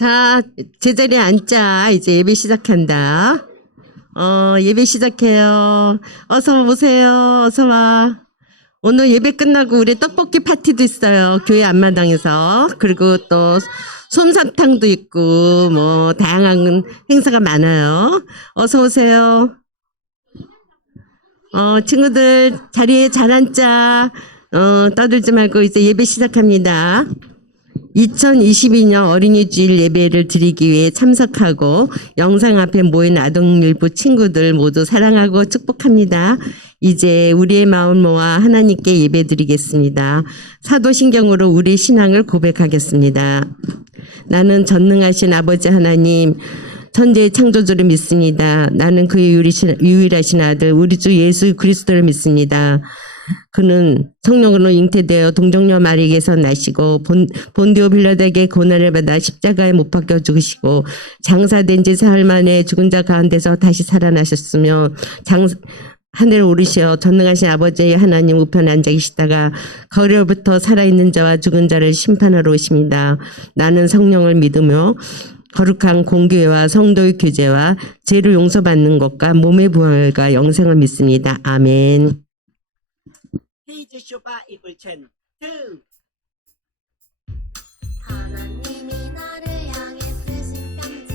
자, 제자리에 앉자. 이제 예배 시작한다. 예배 시작해요. 어서 오세요. 어서 와. 오늘 예배 끝나고 우리 떡볶이 파티도 있어요. 교회 앞마당에서. 그리고 또 솜사탕도 있고 뭐 다양한 행사가 많아요. 어서 오세요. 친구들 자리에 잘 앉자. 떠들지 말고 이제 예배 시작합니다. 2022년 어린이주일 예배를 드리기 위해 참석하고 영상 앞에 모인 아동일부 친구들 모두 사랑하고 축복합니다. 이제 우리의 마음 모아 하나님께 예배 드리겠습니다. 사도신경으로 우리 신앙을 고백하겠습니다. 나는 전능하신 아버지 하나님 천지의 창조주를 믿습니다. 나는 그의 유일하신 아들 우리 주 예수 그리스도를 믿습니다. 그는 성령으로 잉태되어 동정녀 마리에게서 나시고 본디오 빌라도에게 고난을 받아 십자가에 못 박혀 죽으시고 장사된 지 사흘 만에 죽은 자 가운데서 다시 살아나셨으며 하늘에 오르시어 전능하신 아버지 하나님 우편에 앉아 계시다가 거리로부터 살아있는 자와 죽은 자를 심판하러 오십니다. 나는 성령을 믿으며 거룩한 공교회와 성도의 교제와 죄를 용서받는 것과 몸의 부활과 영생을 믿습니다. 아멘. 페이지 쇼바 이불첸 2 하나님이 나를 향해 쓰신 편지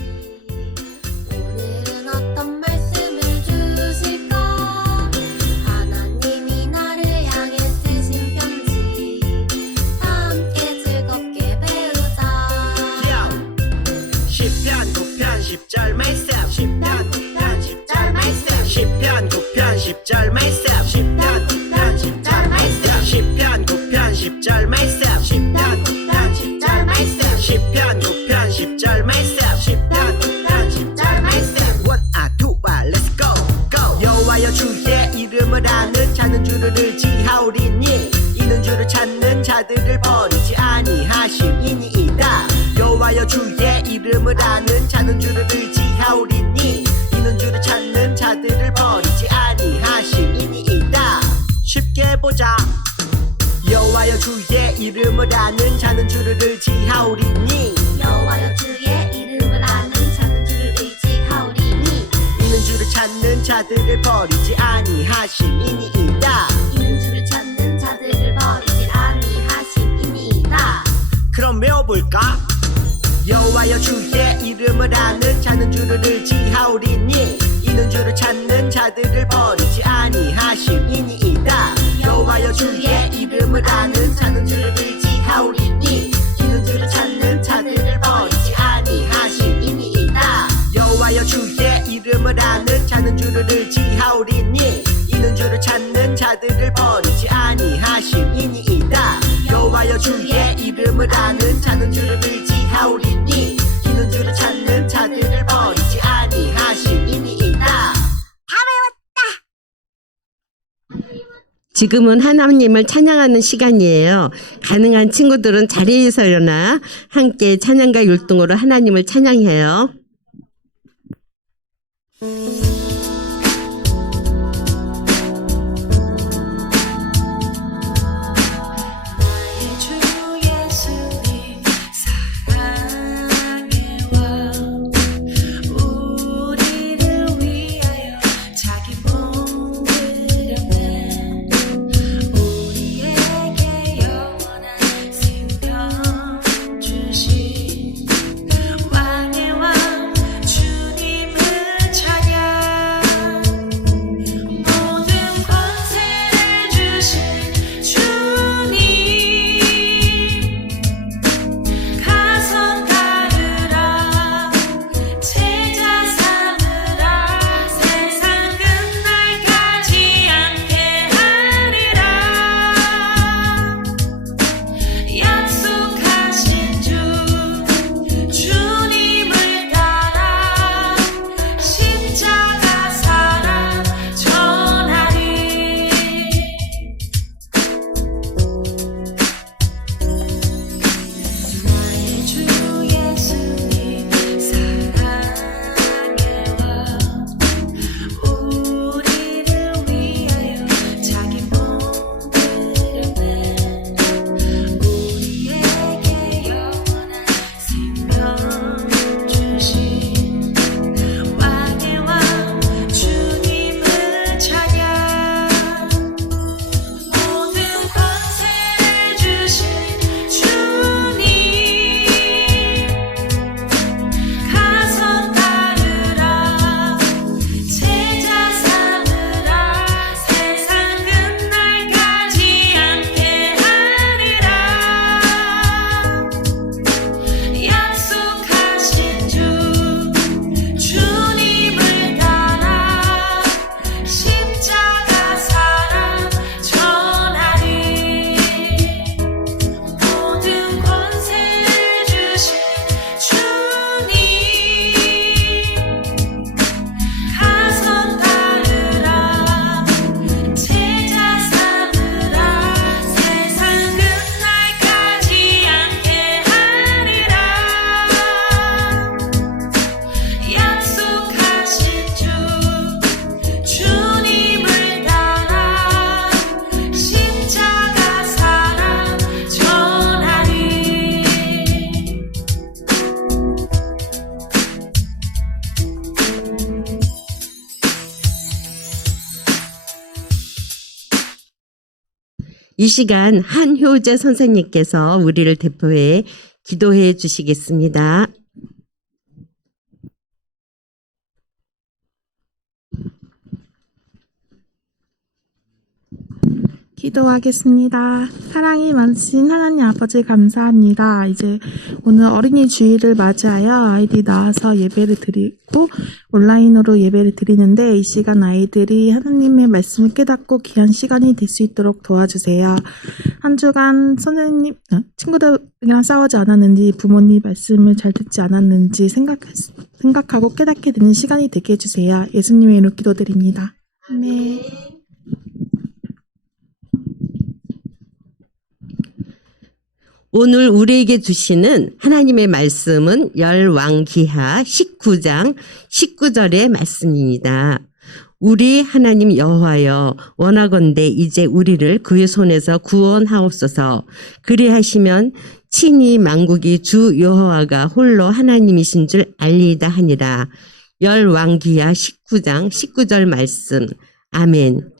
오늘은 어떤 말씀을 주실까 하나님이 나를 향해 쓰신 편지 함께 즐겁게 배우자 시편 9편 10절 말씀 시편 9편 10절 말씀 시편 9편 10절 말씀 시편 9편 10절 말씀 시편 9편 10절 말씀 시편 9편 10절 말씀 시편 9편 10절 말씀 시편 9편 10절 말씀 원아 두아 let's go go 여호와여 주의 이름을 아는 자는 주를 의지하오리니 이는 주를 찾는 자들을 버리지 아니하심이니이다 여호와여 주의 이름을 아는 자는 주를 의지하오리니 이는 주를 찾는 자들을 버리지 아니하심이니이다 쉽게 보자 여호와여 주의 이름을 아는 자는 주를 의지하오리니 여호와여 주의 이름을 아는 자는 주를 의지하오리니 이는 주를 찾는 자들을 버리지 아니하심이니이다 이는 주를 찾는 자들을 버리지 아니하심이니이다 그럼 외워볼까? 여호와여 주의 이름을 아는 자는 주를 의지하오리니 이는 주를 찾는 자들을 버리지 아니하심이니이다 여호와여 주의 이름을 아는 자는 주를 의지하오리니 이는 주를 찾는 자들을 버리지 아니하심이니이다 여호와여 주의 이름을 아는 자는 주를 의지하오리니 이는 주를 찾는 자들을 버리지 아니하심이니이다 여호와여 주의 이름을 아는 자는 주를 의지하오리니 이는 주를 찾는 자들을 버리지 아니하심이니이다 지금은 하나님을 찬양하는 시간이에요. 가능한 친구들은 자리에서 일어나 함께 찬양과 율동으로 하나님을 찬양해요. 주 예수님 사랑해와 우리를 위하여 자기 몸 드렸네 우리에게 영원한 생명 주신 왕의 왕 주님을 찬양 이 시간 한효재 선생님께서 우리를 대표해 기도해 주시겠습니다. 기도하겠습니다. 사랑이 많으신 하나님 아버지 감사합니다. 이제 오늘 어린이 주일을 맞이하여 아이들이 나와서 예배를 드리고 온라인으로 예배를 드리는데 이 시간 아이들이 하나님의 말씀을 깨닫고 귀한 시간이 될 수 있도록 도와주세요. 한 주간 친구들이랑 싸우지 않았는지 부모님 말씀을 잘 듣지 않았는지 생각하고 깨닫게 되는 시간이 되게 해주세요. 예수님의 이름으로 기도드립니다. 아멘. 오늘 우리에게 주시는 하나님의 말씀은 열왕기하 19장 19절의 말씀입니다. 우리 하나님 여호와여 원하건대 이제 우리를 그의 손에서 구원하옵소서. 그리하시면 친히 만국이 주 여호와가 홀로 하나님이신 줄 알리이다 하니라. 열왕기하 19장 19절 말씀. 아멘.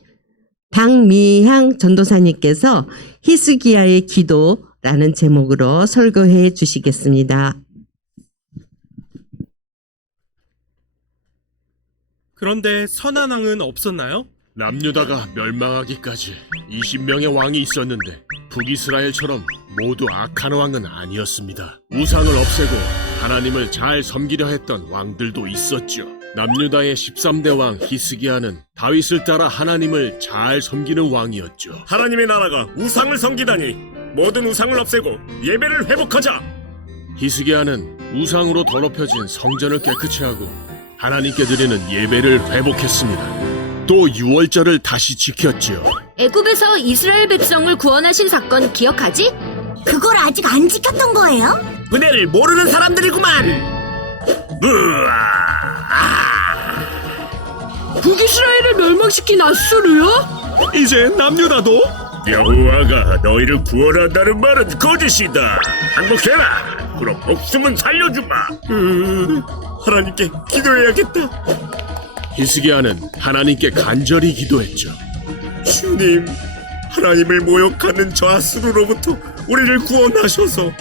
박미향 전도사님께서 히스기야의 기도라는 제목으로 설교해 주시겠습니다. 그런데 선한 왕은 없었나요? 남유다가 멸망하기까지 20명의 왕이 있었는데 북이스라엘처럼 모두 악한 왕은 아니었습니다. 우상을 없애고 하나님을 잘 섬기려 했던 왕들도 있었죠. 남유다의 13대 왕 히스기야는 다윗을 따라 하나님을 잘 섬기는 왕이었죠. 하나님의 나라가 우상을 섬기다니 모든 우상을 없애고 예배를 회복하자. 히스기야는 우상으로 더럽혀진 성전을 깨끗이 하고 하나님께 드리는 예배를 회복했습니다. 또 유월절을 다시 지켰지요. 애굽에서 이스라엘 백성을 구원하신 사건 기억하지? 그걸 아직 안 지켰던 거예요? 은혜를 모르는 사람들이구만. 북이스라엘을 멸망시킨 아수르요? 이제 남유다도 여호와가 너희를 구원한다는 말은 거짓이다. 항복해라. 그럼 목숨은 살려주마. 하나님께 기도해야겠다. 히스기야는 하나님께 간절히 기도했죠. 주님, 하나님을 모욕하는 저 아수르로부터 우리를 구원하셔서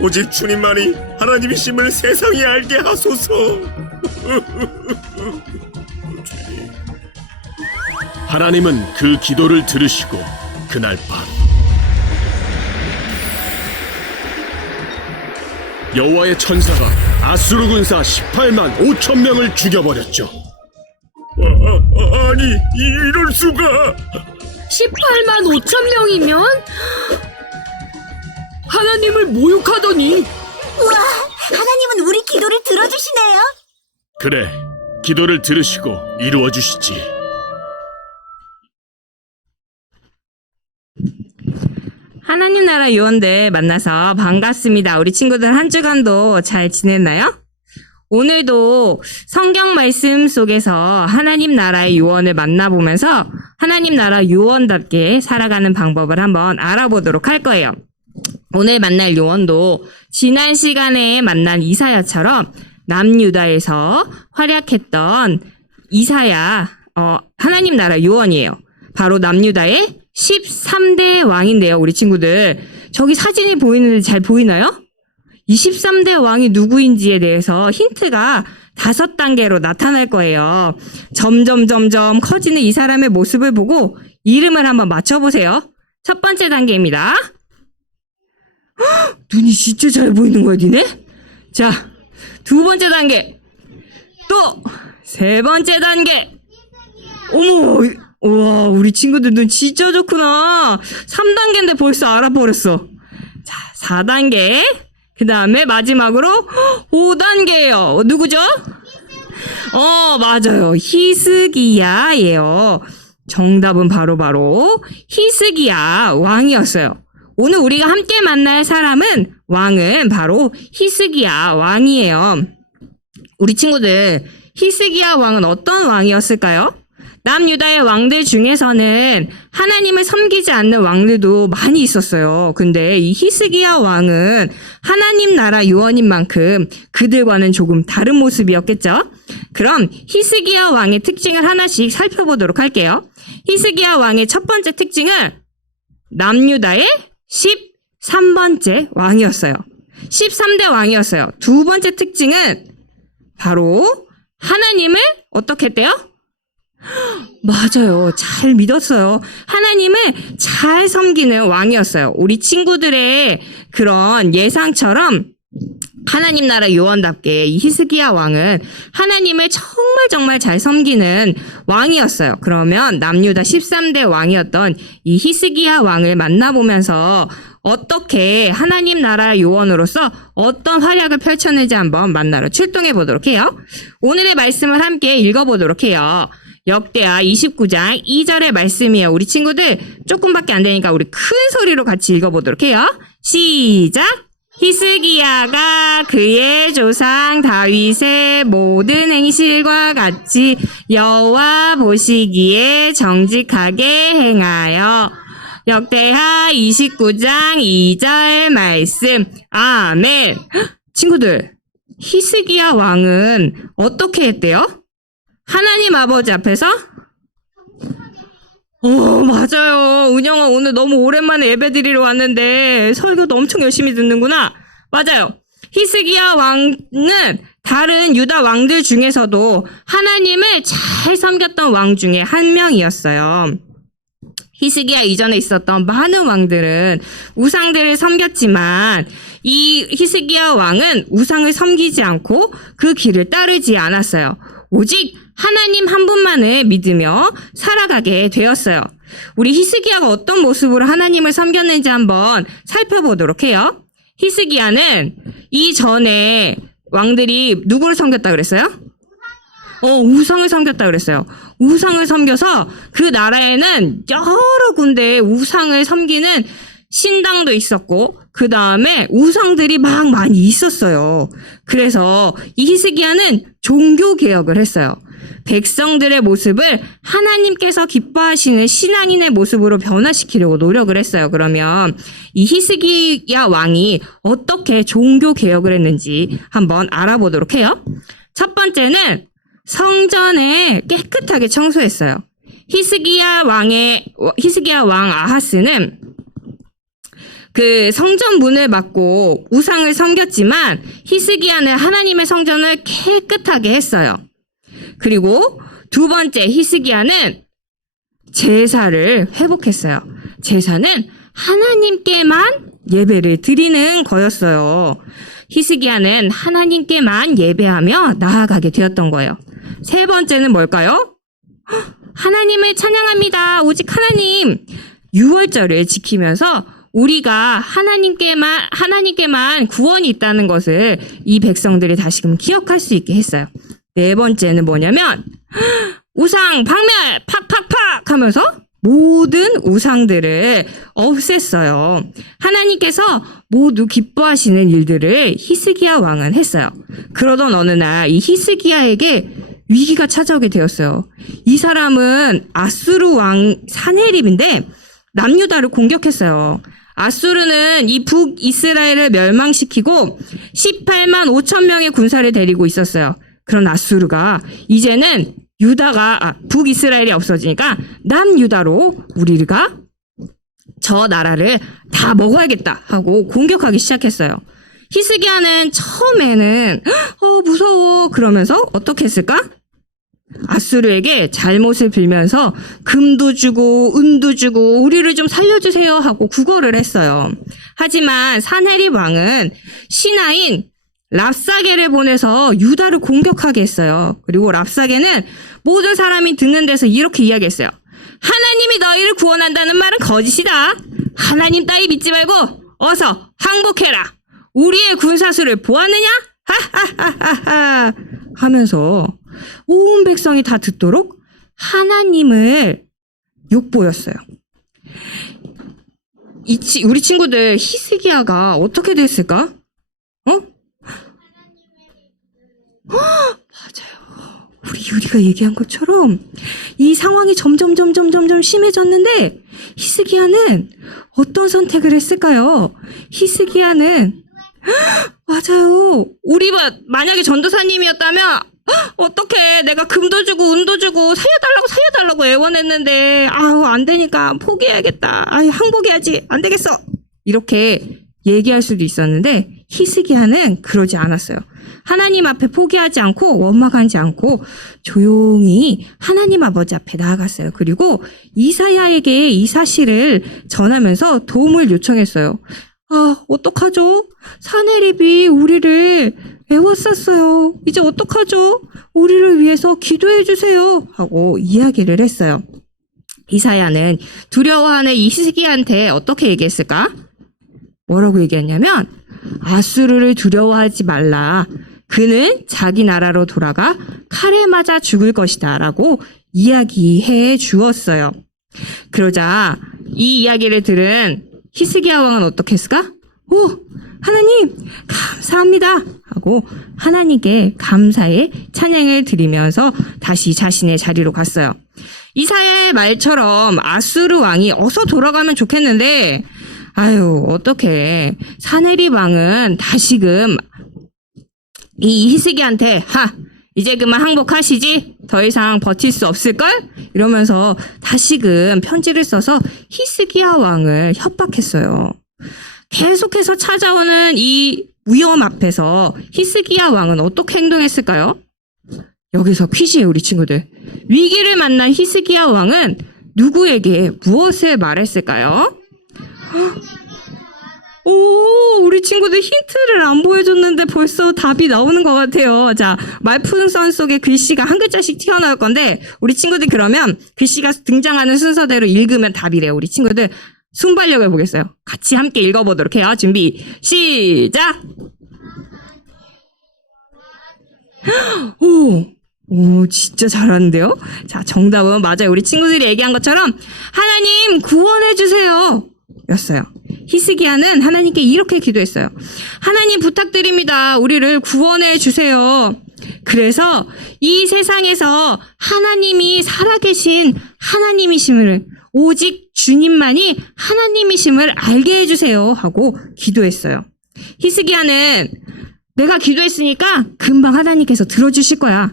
오직 주님만이 하나님이심을 세상이 알게 하소서. 하나님은 그 기도를 들으시고 그날 밤 여호와의 천사가 아수르 군사 18만 5천 명을 죽여버렸죠. 아니, 이럴 수가. 18만 5천 명이면 하나님을 모욕하더니. 우와, 하나님은 우리 기도를 들어주시네요. 그래, 기도를 들으시고 이루어 주시지. 하나님 나라 요원들 만나서 반갑습니다. 우리 친구들 한 주간도 잘 지냈나요? 오늘도 성경 말씀 속에서 하나님 나라의 요원을 만나보면서 하나님 나라 요원답게 살아가는 방법을 한번 알아보도록 할 거예요. 오늘 만날 요원도 지난 시간에 만난 이사야처럼 남유다에서 활약했던 이사야, 하나님 나라 요원이에요. 바로 남유다의 13대 왕인데요, 우리 친구들. 저기 사진이 보이는데 잘 보이나요? 이 13대 왕이 누구인지에 대해서 힌트가 5단계로 나타날 거예요. 점점 커지는 이 사람의 모습을 보고 이름을 한번 맞춰보세요. 첫 번째 단계입니다. 헉, 눈이 진짜 잘 보이는 거야, 니네? 자, 두 번째 단계. 또, 세 번째 단계. 어머, 우와, 우리 친구들 눈 진짜 좋구나. 3단계인데 벌써 알아버렸어. 자, 4단계. 그 다음에 마지막으로 5단계예요. 누구죠? 맞아요. 히스기야예요. 정답은 바로 히스기야 왕이었어요. 오늘 우리가 함께 만날 왕은 바로 히스기야 왕이에요. 우리 친구들, 히스기야 왕은 어떤 왕이었을까요? 남유다의 왕들 중에서는 하나님을 섬기지 않는 왕들도 많이 있었어요. 근데 이 히스기야 왕은 하나님 나라 요원인 만큼 그들과는 조금 다른 모습이었겠죠? 그럼 히스기야 왕의 특징을 하나씩 살펴보도록 할게요. 히스기야 왕의 첫 번째 특징은 남유다의 13번째 왕이었어요. 13대 왕이었어요. 두 번째 특징은 바로 하나님을 어떻게 했대요? 맞아요. 잘 믿었어요. 하나님을 잘 섬기는 왕이었어요. 우리 친구들의 그런 예상처럼 하나님 나라 요원답게 이 히스기야 왕은 하나님을 정말 잘 섬기는 왕이었어요. 그러면 남유다 13대 왕이었던 이 히스기야 왕을 만나보면서 어떻게 하나님 나라 요원으로서 어떤 활약을 펼쳤는지 한번 만나러 출동해 보도록 해요. 오늘의 말씀을 함께 읽어보도록 해요. 역대하 29장 2절의 말씀이에요. 우리 친구들 조금밖에 안 되니까 우리 큰 소리로 같이 읽어보도록 해요. 시작! 히스기야가 그의 조상 다윗의 모든 행실과 같이 여호와 보시기에 정직하게 행하여. 역대하 29장 2절 말씀. 아멘. 친구들, 히스기야 왕은 어떻게 했대요? 하나님 아버지 앞에서? 맞아요. 은영아, 오늘 너무 오랜만에 예배 드리러 왔는데 설교도 엄청 열심히 듣는구나. 맞아요. 히스기야 왕은 다른 유다 왕들 중에서도 하나님을 잘 섬겼던 왕 중에 한 명이었어요. 히스기야 이전에 있었던 많은 왕들은 우상들을 섬겼지만 이 히스기야 왕은 우상을 섬기지 않고 그 길을 따르지 않았어요. 오직 하나님 한 분만을 믿으며 살아가게 되었어요. 우리 히스기야가 어떤 모습으로 하나님을 섬겼는지 한번 살펴보도록 해요. 히스기야는 이전에 왕들이 누구를 섬겼다 그랬어요? 우상을 섬겼다 그랬어요. 우상을 섬겨서 그 나라에는 여러 군데 우상을 섬기는 신당도 있었고 그 다음에 우상들이 막 많이 있었어요. 그래서 이 히스기야는 종교 개혁을 했어요. 백성들의 모습을 하나님께서 기뻐하시는 신앙인의 모습으로 변화시키려고 노력을 했어요. 그러면 이 히스기야 왕이 어떻게 종교 개혁을 했는지 한번 알아보도록 해요. 첫 번째는 성전을 깨끗하게 청소했어요. 히스기야 왕 아하스는 그 성전 문을 막고 우상을 섬겼지만 히스기야는 하나님의 성전을 깨끗하게 했어요. 그리고 두 번째 히스기야는 제사를 회복했어요. 제사는 하나님께만 예배를 드리는 거였어요. 히스기야는 하나님께만 예배하며 나아가게 되었던 거예요. 세 번째는 뭘까요? 하나님을 찬양합니다. 오직 하나님. 유월절을 지키면서 우리가 하나님께만 구원이 있다는 것을 이 백성들이 다시금 기억할 수 있게 했어요. 네 번째는 뭐냐면 우상 박멸 팍팍팍 하면서 모든 우상들을 없앴어요. 하나님께서 모두 기뻐하시는 일들을 히스기야 왕은 했어요. 그러던 어느 날 이 히스기야에게 위기가 찾아오게 되었어요. 이 사람은 아수르 왕 사네립인데 남유다를 공격했어요. 아수르는 이 북이스라엘을 멸망시키고 18만 5천 명의 군사를 데리고 있었어요. 그런 아수르가 이제는 북이스라엘이 없어지니까 남유다로 우리가 저 나라를 다 먹어야겠다 하고 공격하기 시작했어요. 히스기야는 처음에는 무서워 그러면서 어떻게 했을까? 아수르에게 잘못을 빌면서 금도 주고 은도 주고 우리를 좀 살려주세요 하고 구걸을 했어요. 하지만 사네립 왕은 신하인 랍사게를 보내서 유다를 공격하게 했어요. 그리고 랍사게는 모든 사람이 듣는 데서 이렇게 이야기했어요. 하나님이 너희를 구원한다는 말은 거짓이다. 하나님 따위 믿지 말고 어서 항복해라. 우리의 군사수를 보았느냐? 하하하하하 하면서 온 백성이 다 듣도록 하나님을 욕보였어요. 우리 친구들 히스기야가 어떻게 됐을까? 맞아요. 우리 유리가 얘기한 것처럼 이 상황이 점점 심해졌는데 히스기야는 어떤 선택을 했을까요? 히스기야는 맞아요. 우리 만약에 전도사님이었다면 어떡해. 내가 금도 주고 은도 주고 살려달라고 애원했는데 아우 안 되니까 포기해야겠다. 아이 항복해야지. 안 되겠어. 이렇게 얘기할 수도 있었는데 히스기야는 그러지 않았어요. 하나님 앞에 포기하지 않고 원망하지 않고 조용히 하나님 아버지 앞에 나아갔어요. 그리고 이사야에게 이 사실을 전하면서 도움을 요청했어요. 아, 어떡하죠? 사내립이 우리를 애워쌌어요. 이제 어떡하죠? 우리를 위해서 기도해 주세요. 하고 이야기를 했어요. 이사야는 두려워하는 이 히스기야한테 어떻게 얘기했을까? 뭐라고 얘기했냐면 아수르를 두려워하지 말라. 그는 자기 나라로 돌아가 칼에 맞아 죽을 것이다. 라고 이야기해 주었어요. 그러자 이 이야기를 들은 히스기야 왕은 어떻게 했을까? 오! 하나님 감사합니다. 하고 하나님께 감사의 찬양을 드리면서 다시 자신의 자리로 갔어요. 이사야의 말처럼 아수르 왕이 어서 돌아가면 좋겠는데 아유 어떡해. 사네립 왕은 다시금 이 히스기야한테 이제 그만 항복하시지? 더 이상 버틸 수 없을걸? 이러면서 다시금 편지를 써서 히스기야 왕을 협박했어요. 계속해서 찾아오는 이 위험 앞에서 히스기야 왕은 어떻게 행동했을까요? 여기서 퀴즈예요, 우리 친구들. 위기를 만난 히스기야 왕은 누구에게 무엇을 말했을까요? 오, 우리 친구들 힌트를 안 보여줬는데 벌써 답이 나오는 것 같아요. 자, 말풍선 속에 글씨가 한 글자씩 튀어나올 건데 우리 친구들 그러면 글씨가 등장하는 순서대로 읽으면 답이래요. 우리 친구들 순발력을 보겠어요. 같이 함께 읽어보도록 해요. 준비, 시작! 오, 진짜 잘하는데요? 자, 정답은 맞아요. 우리 친구들이 얘기한 것처럼 하나님 구원해주세요. 였어요. 히스기야는 하나님께 이렇게 기도했어요. 하나님 부탁드립니다. 우리를 구원해 주세요. 그래서 이 세상에서 하나님이 살아계신 하나님이심을 오직 주님만이 하나님이심을 알게 해주세요 하고 기도했어요. 히스기야는 내가 기도했으니까 금방 하나님께서 들어주실 거야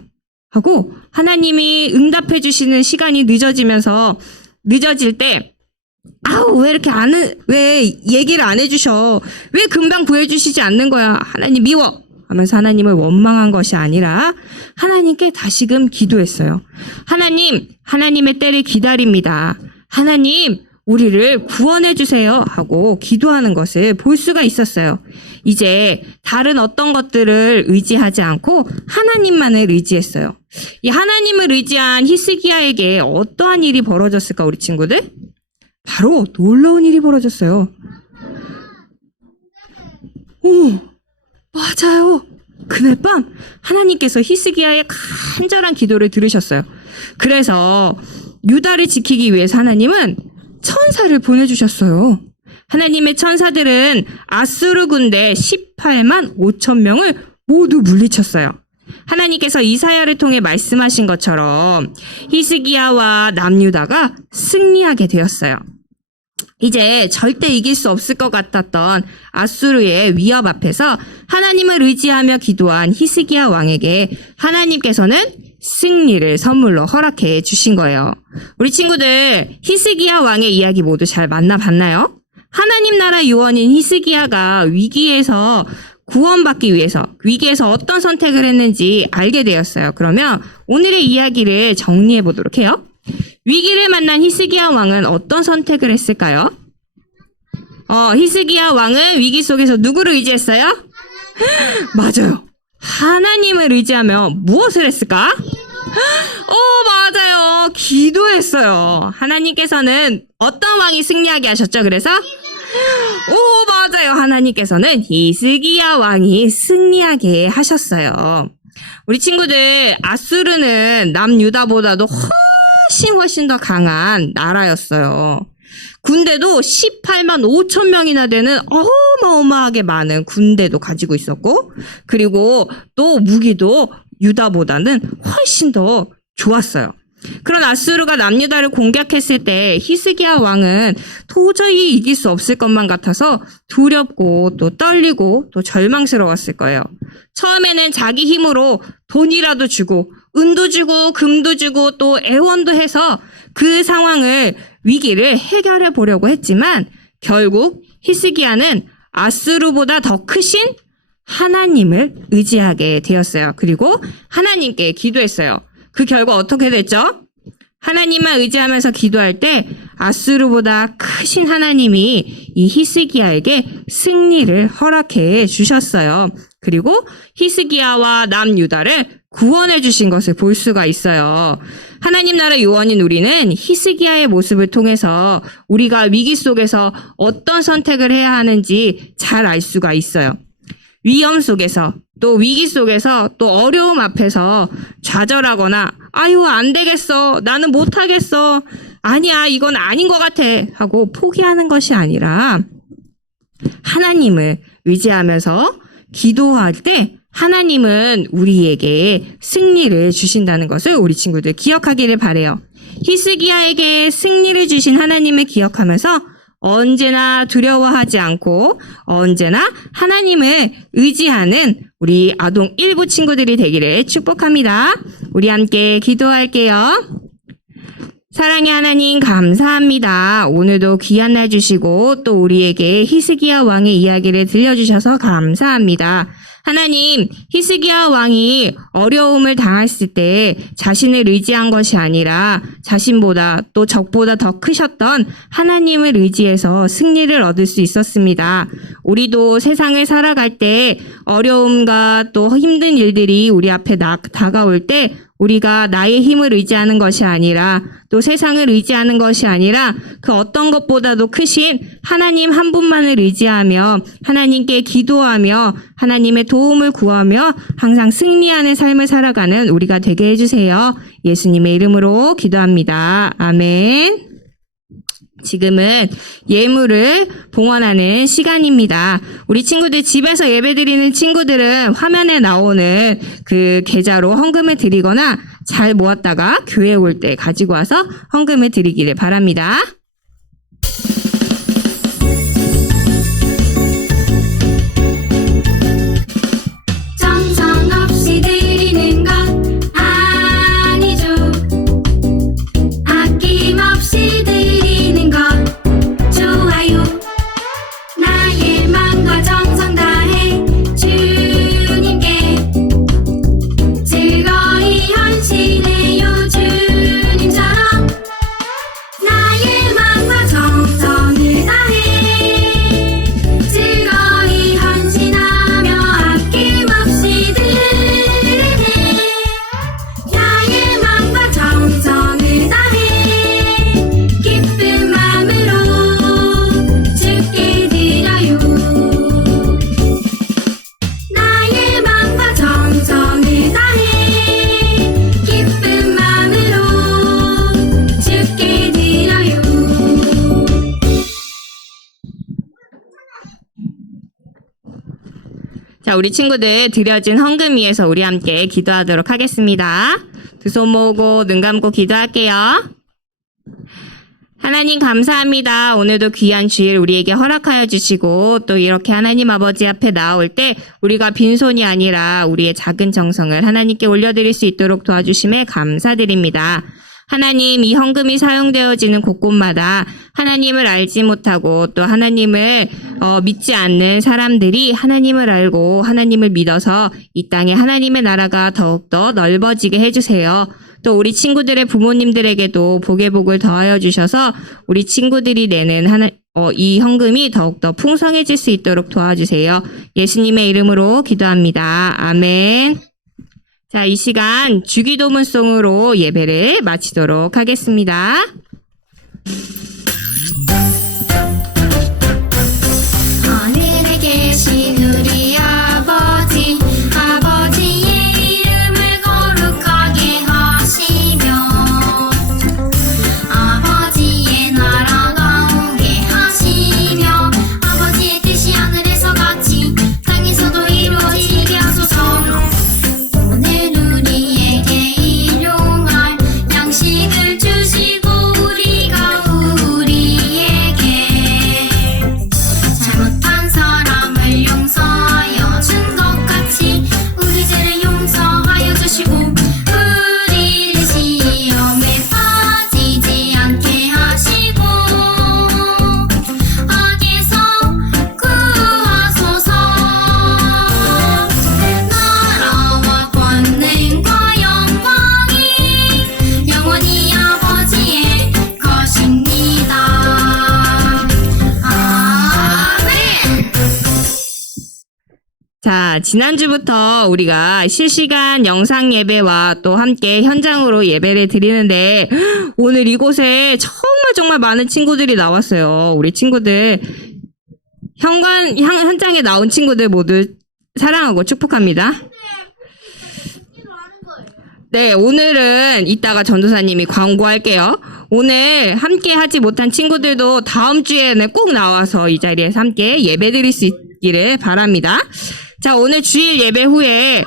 하고 하나님이 응답해 주시는 시간이 늦어질 때 아우 왜 얘기를 안 해주셔? 왜 금방 구해주시지 않는 거야? 하나님 미워! 하면서 하나님을 원망한 것이 아니라 하나님께 다시금 기도했어요. 하나님의 때를 기다립니다. 하나님 우리를 구원해 주세요 하고 기도하는 것을 볼 수가 있었어요. 이제 다른 어떤 것들을 의지하지 않고 하나님만을 의지했어요. 이 하나님을 의지한 히스기야에게 어떠한 일이 벌어졌을까 우리 친구들? 바로 놀라운 일이 벌어졌어요. 오, 맞아요. 그날 밤 하나님께서 히스기야의 간절한 기도를 들으셨어요. 그래서 유다를 지키기 위해서 하나님은 천사를 보내주셨어요. 하나님의 천사들은 아수르 군대 18만 5천 명을 모두 물리쳤어요. 하나님께서 이사야를 통해 말씀하신 것처럼 히스기야와 남유다가 승리하게 되었어요. 이제 절대 이길 수 없을 것 같았던 아수르의 위협 앞에서 하나님을 의지하며 기도한 히스기야 왕에게 하나님께서는 승리를 선물로 허락해 주신 거예요. 우리 친구들 히스기야 왕의 이야기 모두 잘 만나봤나요? 하나님 나라 요원인 히스기야가 위기에서 구원받기 위해서 위기에서 어떤 선택을 했는지 알게 되었어요. 그러면 오늘의 이야기를 정리해 보도록 해요. 위기를 만난 히스기야 왕은 어떤 선택을 했을까요? 히스기야 왕은 위기 속에서 누구를 의지했어요? 맞아요. 하나님을 의지하며 무엇을 했을까? 맞아요. 기도했어요. 하나님께서는 어떤 왕이 승리하게 하셨죠? 그래서? 맞아요. 하나님께서는 히스기야 왕이 승리하게 하셨어요. 우리 친구들, 아수르는 남유다보다도 훨씬 더 강한 나라였어요. 군대도 18만 5천 명이나 되는 어마어마하게 많은 군대도 가지고 있었고, 그리고 또 무기도 유다보다는 훨씬 더 좋았어요. 그런 아수르가 남유다를 공격했을 때 히스기야 왕은 도저히 이길 수 없을 것만 같아서 두렵고 또 떨리고 또 절망스러웠을 거예요. 처음에는 자기 힘으로 돈이라도 주고 은도 주고 금도 주고 또 애원도 해서 그 상황을 위기를 해결해 보려고 했지만 결국 히스기야는 아수르보다 더 크신 하나님을 의지하게 되었어요. 그리고 하나님께 기도했어요. 그 결과 어떻게 됐죠? 하나님만 의지하면서 기도할 때 아수르보다 크신 하나님이 이 히스기야에게 승리를 허락해 주셨어요. 그리고 히스기야와 남유다를 구원해 주신 것을 볼 수가 있어요. 하나님 나라 요원인 우리는 히스기야의 모습을 통해서 우리가 위기 속에서 어떤 선택을 해야 하는지 잘 알 수가 있어요. 위험 속에서 또 위기 속에서 또 어려움 앞에서 좌절하거나 아유 안 되겠어 나는 못하겠어 아니야 이건 아닌 것 같아 하고 포기하는 것이 아니라 하나님을 의지하면서 기도할 때 하나님은 우리에게 승리를 주신다는 것을 우리 친구들 기억하기를 바래요. 히스기야에게 승리를 주신 하나님을 기억하면서 언제나 두려워하지 않고 언제나 하나님을 의지하는 우리 아동 일부 친구들이 되기를 축복합니다. 우리 함께 기도할게요. 사랑의 하나님 감사합니다. 오늘도 귀한 날 주시고 또 우리에게 히스기야 왕의 이야기를 들려주셔서 감사합니다. 하나님, 히스기야 왕이 어려움을 당했을 때 자신을 의지한 것이 아니라 자신보다 또 적보다 더 크셨던 하나님을 의지해서 승리를 얻을 수 있었습니다. 우리도 세상을 살아갈 때 어려움과 또 힘든 일들이 우리 앞에 다가올 때 우리가 나의 힘을 의지하는 것이 아니라 또 세상을 의지하는 것이 아니라 그 어떤 것보다도 크신 하나님 한 분만을 의지하며 하나님께 기도하며 하나님의 도움을 구하며 항상 승리하는 삶을 살아가는 우리가 되게 해주세요. 예수님의 이름으로 기도합니다. 아멘. 지금은 예물을 봉헌하는 시간입니다. 우리 친구들 집에서 예배드리는 친구들은 화면에 나오는 그 계좌로 헌금을 드리거나 잘 모았다가 교회 올 때 가지고 와서 헌금을 드리기를 바랍니다. 정성없이 드리는 것 아니죠. 아낌없이 드리는 것 좋아요. 나의 마음과 정성 다해 주님께 즐거이 헌신해요. 주님처럼 나의 마음과 정성을 다해 즐거이 헌신하며 아낌없이 드리네. 나의 마음과 정성을 다해 기쁜 마음으로 주께 드려요. 나의 마음과 정성을 다해 기쁜 마음으로 주께 드려요. 자, 우리 친구들 드려진 헌금 위해서 우리 함께 기도하도록 하겠습니다. 두 손 모으고 눈 감고 기도할게요. 하나님 감사합니다. 오늘도 귀한 주일 우리에게 허락하여 주시고 또 이렇게 하나님 아버지 앞에 나올 때 우리가 빈손이 아니라 우리의 작은 정성을 하나님께 올려드릴 수 있도록 도와주심에 감사드립니다. 하나님, 이 헌금이 사용되어지는 곳곳마다 하나님을 알지 못하고 또 하나님을 믿지 않는 사람들이 하나님을 알고 하나님을 믿어서 이 땅에 하나님의 나라가 더욱더 넓어지게 해주세요. 또 우리 친구들의 부모님들에게도 복의 복을 더하여 주셔서 우리 친구들이 내는 이 헌금이 더욱더 풍성해질 수 있도록 도와주세요. 예수님의 이름으로 기도합니다. 아멘. 자, 이 시간 주기도문송으로 예배를 마치도록 하겠습니다. 하늘에 계신 우리 아버지, 아버지의 이름을 거룩하게 하시며 아버지의 나라가 오게 하시며 아버지의 뜻이 하늘에서 같이 땅에서도 이루어지게 하소서. 오늘 우리에게 일용할 양식을 주시고 우리가 우리 지난주부터 우리가 실시간 영상 예배와 또 함께 현장으로 예배를 드리는데 오늘 이곳에 정말 많은 친구들이 나왔어요. 우리 친구들 현장에 나온 친구들 모두 사랑하고 축복합니다. 네, 오늘은 이따가 전도사님이 광고할게요. 오늘 함께 하지 못한 친구들도 다음 주에는 꼭 나와서 이 자리에서 함께 예배 드릴 수 있기를 바랍니다. 자, 오늘 주일 예배 후에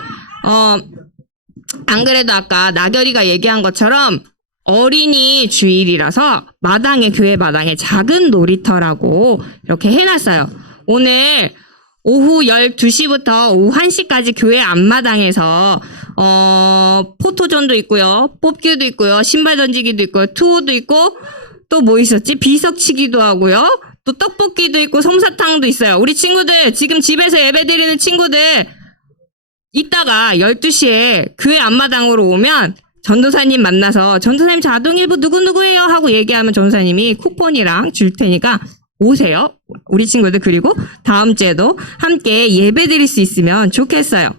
안 그래도 아까 나결이가 얘기한 것처럼 어린이 주일이라서 교회 마당에 작은 놀이터라고 이렇게 해놨어요. 오늘 오후 12시부터 오후 1시까지 교회 앞마당에서 포토존도 있고요. 뽑기도 있고요. 신발 던지기도 있고요. 투어도 있고 또 뭐 있었지? 비석치기도 하고요. 또 떡볶이도 있고 솜사탕도 있어요. 우리 친구들 지금 집에서 예배드리는 친구들 이따가 12시에 교회 앞마당으로 오면 전도사님 만나서 전도사님 저 아동일부 누구누구예요 하고 얘기하면 전도사님이 쿠폰이랑 줄 테니까 오세요. 우리 친구들 그리고 다음 주에도 함께 예배드릴 수 있으면 좋겠어요.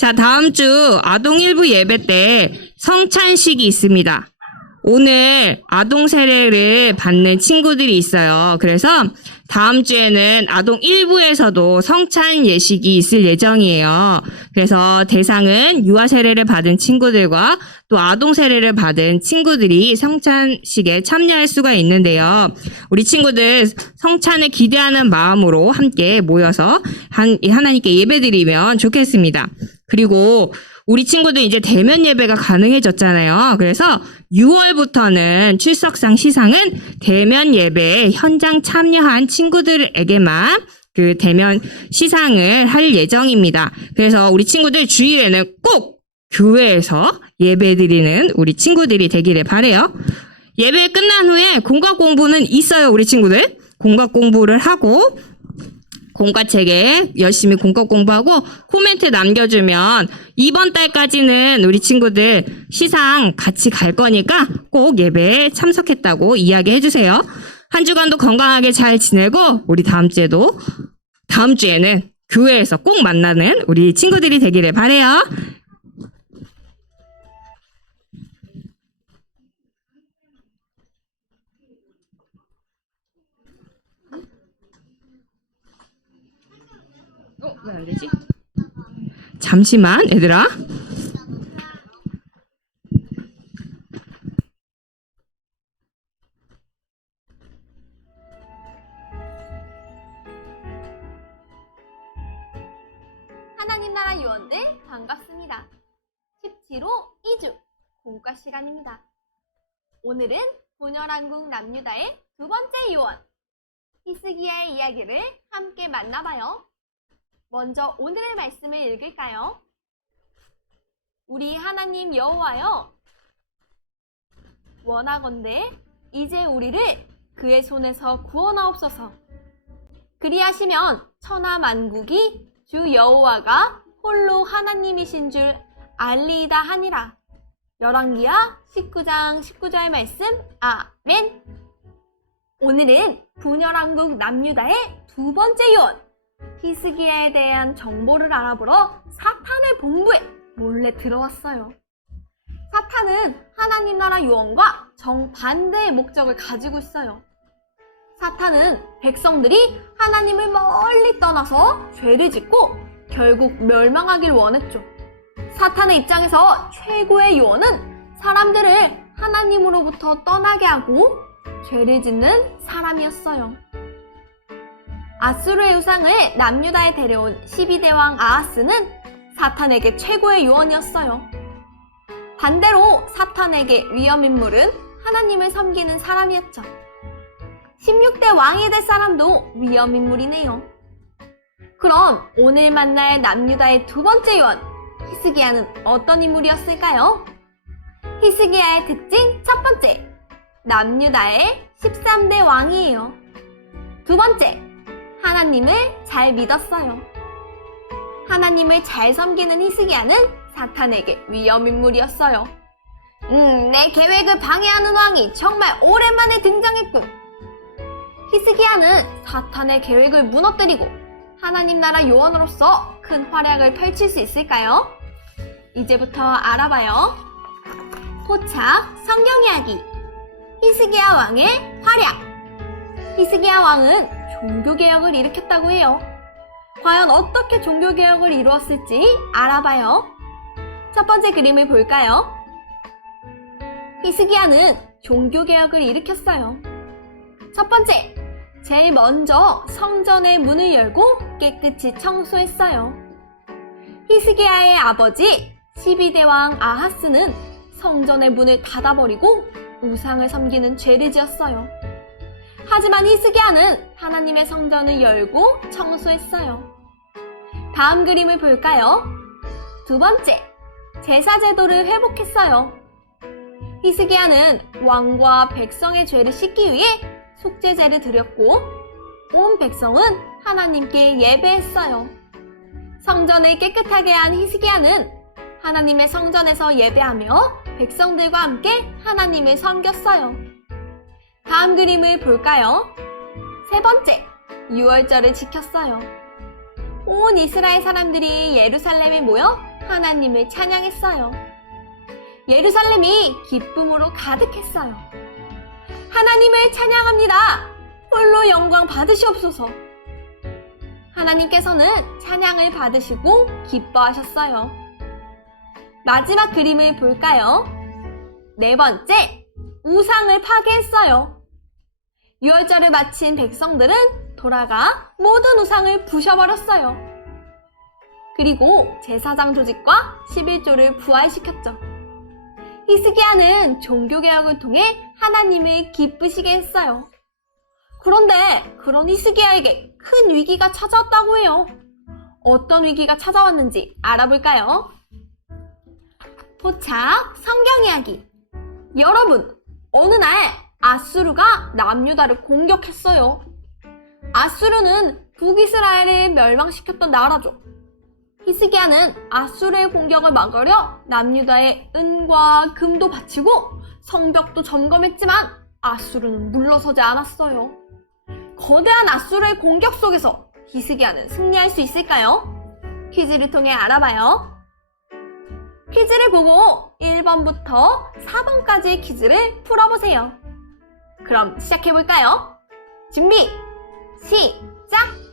자, 다음 주 아동일부 예배 때 성찬식이 있습니다. 오늘 아동 세례를 받는 친구들이 있어요. 그래서 다음 주에는 아동 1부에서도 성찬 예식이 있을 예정이에요. 그래서 대상은 유아 세례를 받은 친구들과 또 아동 세례를 받은 친구들이 성찬식에 참여할 수가 있는데요. 우리 친구들 성찬을 기대하는 마음으로 함께 모여서 하나님께 예배드리면 좋겠습니다. 그리고 우리 친구들 이제 대면 예배가 가능해졌잖아요. 그래서 6월부터는 출석상 시상은 대면 예배에 현장 참여한 친구들에게만 그 대면 시상을 할 예정입니다. 그래서 우리 친구들 주일에는 꼭 교회에서 예배드리는 우리 친구들이 되기를 바라요. 예배 끝난 후에 공과 공부는 있어요. 우리 친구들 공과 공부를 하고 공과책에 열심히 공과 공부하고 코멘트 남겨주면 이번 달까지는 우리 친구들 시상 같이 갈 거니까 꼭 예배에 참석했다고 이야기해주세요. 한 주간도 건강하게 잘 지내고 우리 다음 주에는 교회에서 꼭 만나는 우리 친구들이 되기를 바라요. 왜 안 되지? 잠시만, 얘들아. 하나님 나라 요원들 반갑습니다. 17호 2주 공과 시간입니다. 오늘은 분열한국 남유다의 두 번째 요원 히스기야의 이야기를 함께 만나봐요. 먼저 오늘의 말씀을 읽을까요? 우리 하나님 여호와여, 원하건대 이제 우리를 그의 손에서 구원하옵소서. 그리하시면 천하 만국이 주 여호와가 홀로 하나님이신 줄 알리이다 하니라. 열왕기하 19장 19절 말씀. 아멘. 오늘은 분열한국 남유다의 두 번째 요원 히스기야에 대한 정보를 알아보러 사탄의 본부에 몰래 들어왔어요. 사탄은 하나님 나라 요원과 정반대의 목적을 가지고 있어요. 사탄은 백성들이 하나님을 멀리 떠나서 죄를 짓고 결국 멸망하길 원했죠. 사탄의 입장에서 최고의 요원은 사람들을 하나님으로부터 떠나게 하고 죄를 짓는 사람이었어요. 아수르의 우상을 남유다에 데려온 12대 왕 아하스는 사탄에게 최고의 요원이었어요. 반대로 사탄에게 위험인물은 하나님을 섬기는 사람이었죠. 16대 왕이 될 사람도 위험인물이네요. 그럼 오늘 만날 남유다의 두 번째 요원 히스기야는 어떤 인물이었을까요? 히스기야의 특징 첫 번째, 남유다의 13대 왕이에요. 두 번째, 하나님을 잘 믿었어요. 하나님을 잘 섬기는 히스기야는 사탄에게 위험인물이었어요. 내 계획을 방해하는 왕이 정말 오랜만에 등장했군. 히스기야는 사탄의 계획을 무너뜨리고 하나님 나라 요원으로서 큰 활약을 펼칠 수 있을까요? 이제부터 알아봐요. 포착 성경 이야기 히스기야 왕의 활약. 히스기야 왕은 종교개혁을 일으켰다고 해요. 과연 어떻게 종교개혁을 이루었을지 알아봐요. 첫 번째 그림을 볼까요? 히스기야는 종교개혁을 일으켰어요. 첫 번째, 제일 먼저 성전의 문을 열고 깨끗이 청소했어요. 히스기야의 아버지 12대 왕 아하스는 성전의 문을 닫아버리고 우상을 섬기는 죄를 지었어요. 하지만 히스기야는 하나님의 성전을 열고 청소했어요. 다음 그림을 볼까요? 두 번째, 제사 제도를 회복했어요. 히스기야는 왕과 백성의 죄를 씻기 위해 속죄제를 드렸고 온 백성은 하나님께 예배했어요. 성전을 깨끗하게 한 히스기야는 하나님의 성전에서 예배하며 백성들과 함께 하나님을 섬겼어요. 다음 그림을 볼까요? 세 번째, 유월절을 지켰어요. 온 이스라엘 사람들이 예루살렘에 모여 하나님을 찬양했어요. 예루살렘이 기쁨으로 가득했어요. 하나님을 찬양합니다. 홀로 영광 받으시옵소서. 하나님께서는 찬양을 받으시고 기뻐하셨어요. 마지막 그림을 볼까요? 네 번째, 우상을 파괴했어요. 유월절을 마친 백성들은 돌아가 모든 우상을 부셔버렸어요. 그리고 제사장 조직과 11조를 부활시켰죠. 히스기야는 종교개혁을 통해 하나님을 기쁘시게 했어요. 그런데 그런 히스기야에게 큰 위기가 찾아왔다고 해요. 어떤 위기가 찾아왔는지 알아볼까요? 포착 성경 이야기. 여러분, 어느 날 아수르가 남유다를 공격했어요. 아수르는 북이스라엘을 멸망시켰던 나라죠. 히스기야는 아수르의 공격을 막으려 남유다에 은과 금도 바치고 성벽도 점검했지만 아수르는 물러서지 않았어요. 거대한 아수르의 공격 속에서 히스기야는 승리할 수 있을까요? 퀴즈를 통해 알아봐요. 퀴즈를 보고 1번부터 4번까지의 퀴즈를 풀어보세요. 그럼 시작해볼까요? 준비, 시작!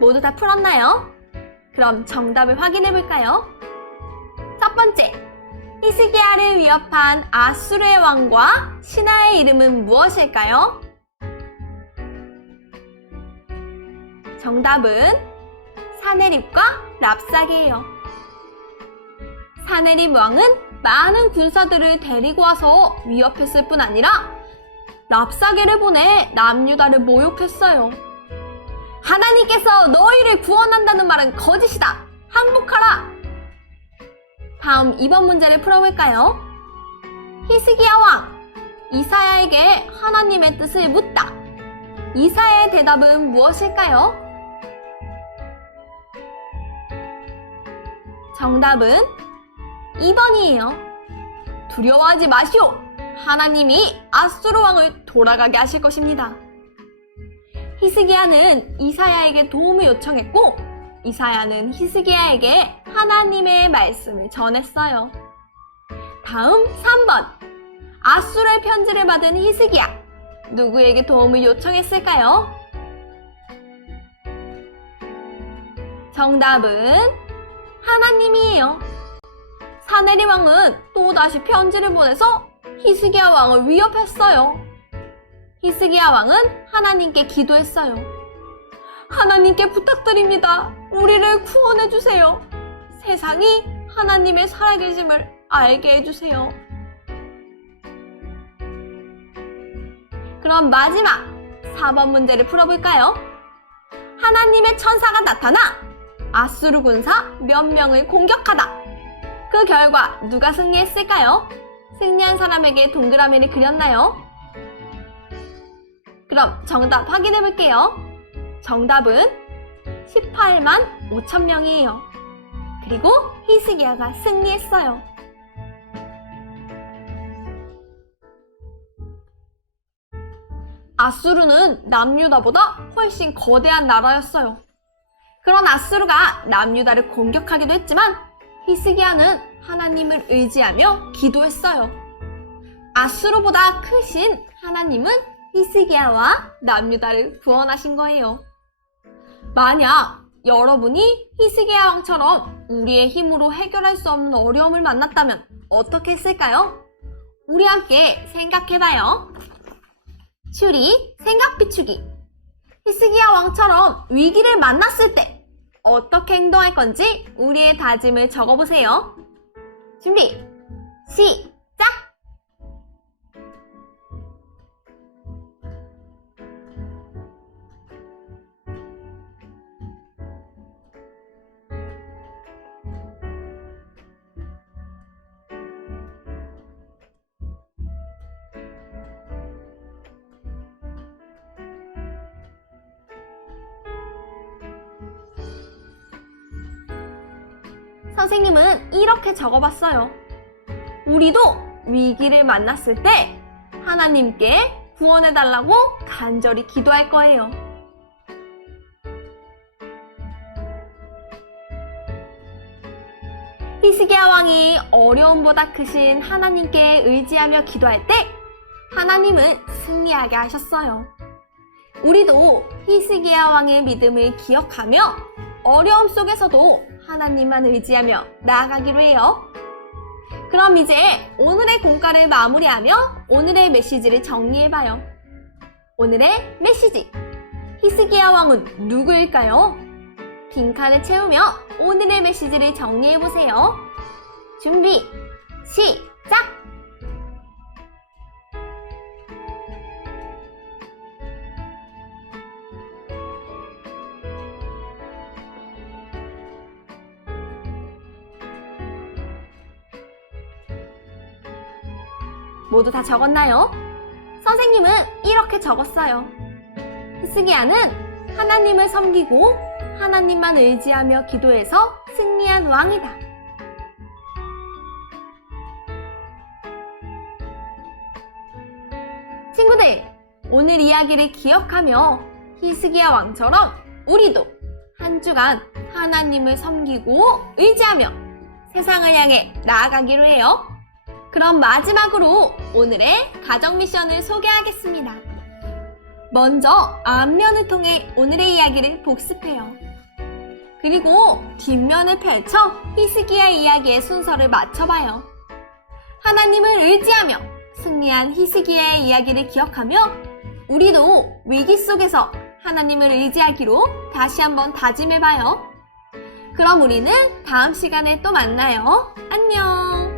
모두 다 풀었나요? 그럼 정답을 확인해 볼까요? 첫 번째, 히스기야를 위협한 아수르의 왕과 신하의 이름은 무엇일까요? 정답은 사네립과 랍사게예요. 사네립 왕은 많은 군사들을 데리고 와서 위협했을 뿐 아니라 랍사게를 보내 남유다를 모욕했어요. 하나님께서 너희를 구원한다는 말은 거짓이다. 항복하라. 다음 2번 문제를 풀어볼까요? 히스기야 왕, 이사야에게 하나님의 뜻을 묻다. 이사야의 대답은 무엇일까요? 정답은 2번이에요. 두려워하지 마시오. 하나님이 아수르 왕을 돌아가게 하실 것입니다. 히스기야는 이사야에게 도움을 요청했고 이사야는 히스기야에게 하나님의 말씀을 전했어요. 다음 3번, 아수르의 편지를 받은 히스기야, 누구에게 도움을 요청했을까요? 정답은 하나님이에요. 사네립 왕은 또다시 편지를 보내서 히스기야 왕을 위협했어요. 히스기야 왕은 하나님께 기도했어요. 하나님께 부탁드립니다. 우리를 구원해주세요. 세상이 하나님의 살아계심을 알게 해주세요. 그럼 마지막 4번 문제를 풀어볼까요? 하나님의 천사가 나타나 아수르 군사 몇 명을 공격하다. 그 결과 누가 승리했을까요? 승리한 사람에게 동그라미를 그렸나요? 그럼 정답 확인해 볼게요. 정답은 18만 5천 명이에요. 그리고 히스기야가 승리했어요. 아수르는 남유다보다 훨씬 거대한 나라였어요. 그런 아수르가 남유다를 공격하기도 했지만 히스기야는 하나님을 의지하며 기도했어요. 아수르보다 크신 하나님은 히스기야와 남유다를 구원하신 거예요. 만약 여러분이 히스기야 왕처럼 우리의 힘으로 해결할 수 없는 어려움을 만났다면 어떻게 했을까요? 우리 함께 생각해봐요. 추리, 생각 비추기. 히스기야 왕처럼 위기를 만났을 때 어떻게 행동할 건지 우리의 다짐을 적어보세요. 준비, 시작! 선생님은 이렇게 적어봤어요. 우리도 위기를 만났을 때 하나님께 구원해달라고 간절히 기도할 거예요. 히스기야 왕이 어려움보다 크신 하나님께 의지하며 기도할 때 하나님은 승리하게 하셨어요. 우리도 히스기야 왕의 믿음을 기억하며 어려움 속에서도 하나님만 의지하며 나아가기로 해요. 그럼 이제 오늘의 공과를 마무리하며 오늘의 메시지를 정리해봐요. 오늘의 메시지. 히스기야 왕은 누구일까요? 빈칸을 채우며 오늘의 메시지를 정리해보세요. 준비, 시작! 모두 다 적었나요? 선생님은 이렇게 적었어요. 히스기야는 하나님을 섬기고 하나님만 의지하며 기도해서 승리한 왕이다. 친구들, 오늘 이야기를 기억하며 히스기야 왕처럼 우리도 한 주간 하나님을 섬기고 의지하며 세상을 향해 나아가기로 해요. 그럼 마지막으로 오늘의 가정 미션을 소개하겠습니다. 먼저 앞면을 통해 오늘의 이야기를 복습해요. 그리고 뒷면을 펼쳐 히스기야 이야기의 순서를 맞춰봐요. 하나님을 의지하며 승리한 히스기야의 이야기를 기억하며 우리도 위기 속에서 하나님을 의지하기로 다시 한번 다짐해봐요. 그럼 우리는 다음 시간에 또 만나요. 안녕!